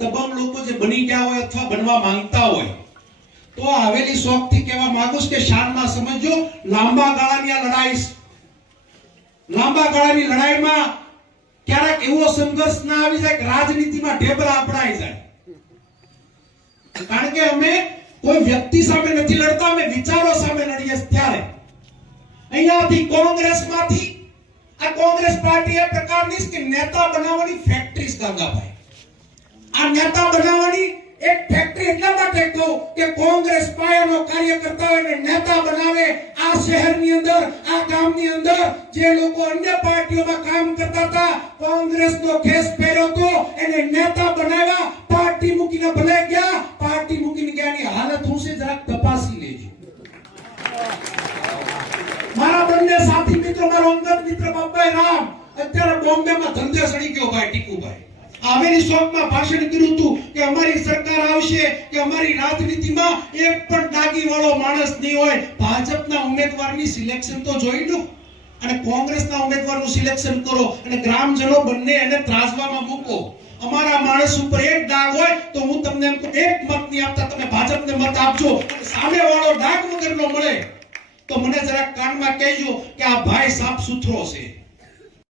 દબંગ લોકો જે બની ગયા હોય અથવા બનવા માંગતા હોય તો આવેલી શોખથી કહેવા માંગુ છું કે શાનમાં સમજો, લાંબા ગાળાની આ લડાઈ છે. લાંબા ગાળાની લડાઈમાં ક્યારેક એવો સંઘર્ષ ના આવી જાય કે રાજનીતિમાં ઢેબરા આપણાઈ જાય. કારણ કે અમે કોઈ વ્યક્તિ સામે નથી લડતા, અમે વિચારો સામે લડીએ. ત્યારે અહીંયાથી કોંગ્રેસમાંથી આ કોંગ્રેસ પાર્ટી એ પ્રકારની કે નેતા બનાવવાની ફેક્ટરી ગાંધાભાઈ. આ નેતા બનાવવાની એક ફેક્ટરી એટલા માટે કહું કે કોંગ્રેસ પાયાનો કાર્યકર્તા હોય ને નેતા બનાવે. આ શહેરની અંદર, આ ગામની અંદર જે લોકો અન્ય પાર્ટીઓમાં કામ કરતા હતા, કોંગ્રેસનો ખેસ પહેર્યો તો એને નેતા બનાવ્યા. પાર્ટી મૂકીને ભલે ગયા, પાર્ટી મૂકીને ગયાની હાલત હું છે જરાક તપાસી લેજો. મારા બંને સાથી મિત્રો, મારો અંગત મિત્ર બાબાઈ રામ અત્યારે બોમ્બેમાં ધંધે સડી ગયો ભાઈ ટીકુભાઈ. આવેલી શોકમાં ભાષણ કર્યું હતું કે અમારી સરકાર આવશે કે અમારી રાજનીતિમાં એક પણ દાગી વાળો માણસ નહીં હોય. ભાજપના ઉમેદવારની સિલેક્શન તો જોઈ લો અને કોંગ્રેસના ઉમેદવારનું સિલેક્શન કરો અને ગ્રામજનો બંને એને ત્રાસવામાં મૂકો. અમારા માણસ ઉપર એક દાગ હોય તો હું તમને એમ કહું, એક મત નહીં આપતા તમે ભાજપને મત આપજો. સામે વાળો દાગ વગરનો મળે તો મને જરા કાનમાં કહેજો કે આ ભાઈ સાફ સુથરો છે.